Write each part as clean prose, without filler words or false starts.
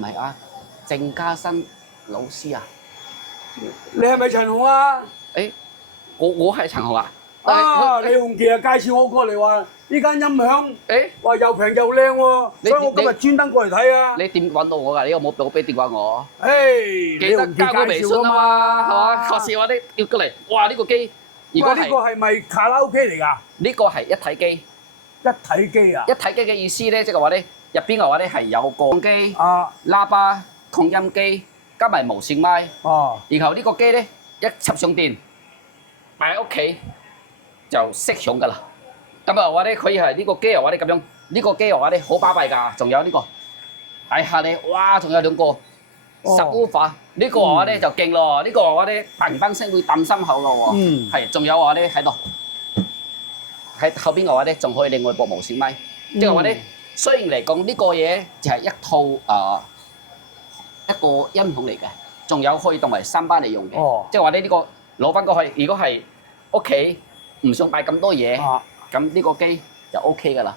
咪啊？鄭家新老師啊？你係咪陳紅啊？誒，我係陳豪啊。啊！李洪傑啊，介紹我過嚟話呢間音響，誒，話又平又靚喎，你所以我今日專登過嚟睇啊！你點揾到我㗎？你有冇俾電話我？誒，記得加個微信啊嘛，係嘛？確實話你叫過嚟，哇！呢個機，如果呢個係係咪卡拉 OK 嚟㗎？呢個係一體機。一體機啊！一體機嘅意思咧，即係話咧，入邊嘅話咧係有個機、啊，喇叭、擴音機，加埋無線咪。哦，然後呢個機咧一插上電，擺喺屋企就識響㗎啦。咁啊話咧，佢係呢個機嘅話咧咁樣，呢個機嘅話咧好巴閉㗎，仲有呢個睇下你，哇！仲有兩個subwoofer，呢個嘅話咧就勁咯，呢個嘅話咧砰砰聲會揼心口咯喎。嗯，係，仲有話咧喺度。喺後邊嘅話咧，仲可以另外播無線咪，即係話咧，雖然嚟講呢個嘢就係一套一個音響嚟嘅，仲有可以當為三班嚟用嘅，即係話咧呢個攞翻過去，如果係屋企唔想擺咁多嘢，咁呢個機就 OK 㗎啦。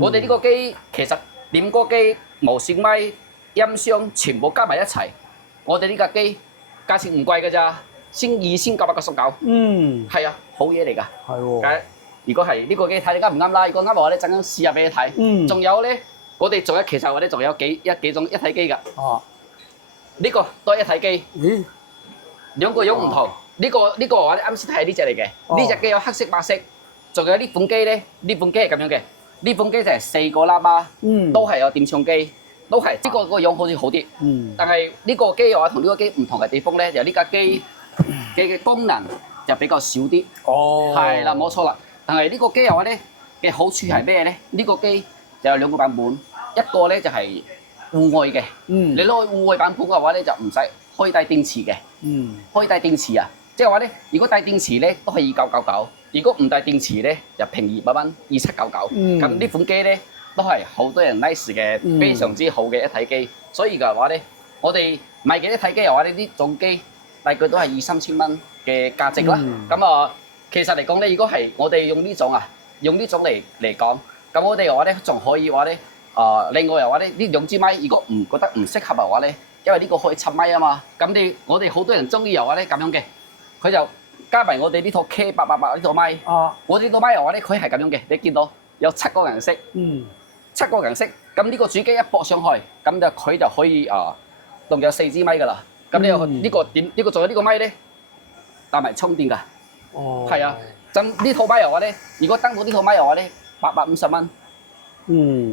我哋呢個機其實點歌機、無線咪、音箱全部加埋一齊，我哋呢架機價錢唔貴㗎咋，先2999。嗯，係啊，好嘢嚟㗎。係喎。如果係呢個機睇你啱唔啱啦？如果啱嘅話咧，陣間試下俾你睇。仲有咧，我哋仲有其實我哋仲有幾種一體機㗎。哦，呢個都係一體機。咦？兩個樣唔同。呢個我哋啱先睇係呢隻嚟嘅。呢隻機有黑色、白色。仲有呢款機咧，呢款機係咁樣嘅。呢款機就係4個喇叭，都係有點唱機，都係呢個樣好似好啲。但係呢個機嘅話同呢個機唔同嘅地方咧，就呢架機嘅功能就比較少啲。哦，係啦，冇錯啦。但係呢個機嘅話咧嘅好處係咩咧？呢個機就有兩個版本，一個咧就係戶外嘅，你攞去戶外版本嘅話咧就唔使可以帶電池嘅，可以帶電池啊！即係話咧，如果帶電池咧都係2999，如果唔帶電池咧就平200蚊，2799。咁呢款機咧都係好多人 nice 嘅，非常之好嘅一體機。所以嘅話咧，我哋買嘅一體機嘅話咧，呢種機大概都係2、3千蚊嘅價值啦。咁啊〜其實嚟講咧，如果係我哋用呢種嚟講，咁我哋嘅話咧，仲可以話咧，另外嘅話咧，呢兩支咪如果唔覺得唔適合嘅話咧，因為呢個可以插咪啊嘛，咁我哋好多人中意嘅話咧咁樣嘅，佢就加埋我哋呢套 K888呢套咪，我呢套咪嘅話咧，佢係咁樣嘅，你見到有7個顏色，7個顏色，咁呢個主機一駁上去，咁就佢就可以仲有4支咪㗎啦，咁呢個仲有呢個咪咧，帶埋充電㗎。哦，係啊，咁呢套咪嘅話咧，如果登到呢套咪嘅話咧，850蚊。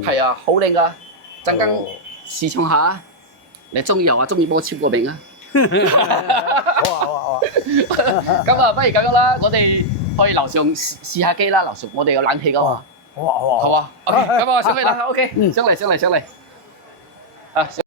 係啊，好靚噶，陣間試唱下，你中意又話中意幫我簽個名啊。好啊好啊好啊。咁啊，不如咁樣啦，我哋去樓上試下機啦，樓上我哋有冷氣噶嘛。好啊好啊。好啊。OK，咁啊上去啦 ，OK，上嚟。啊，上。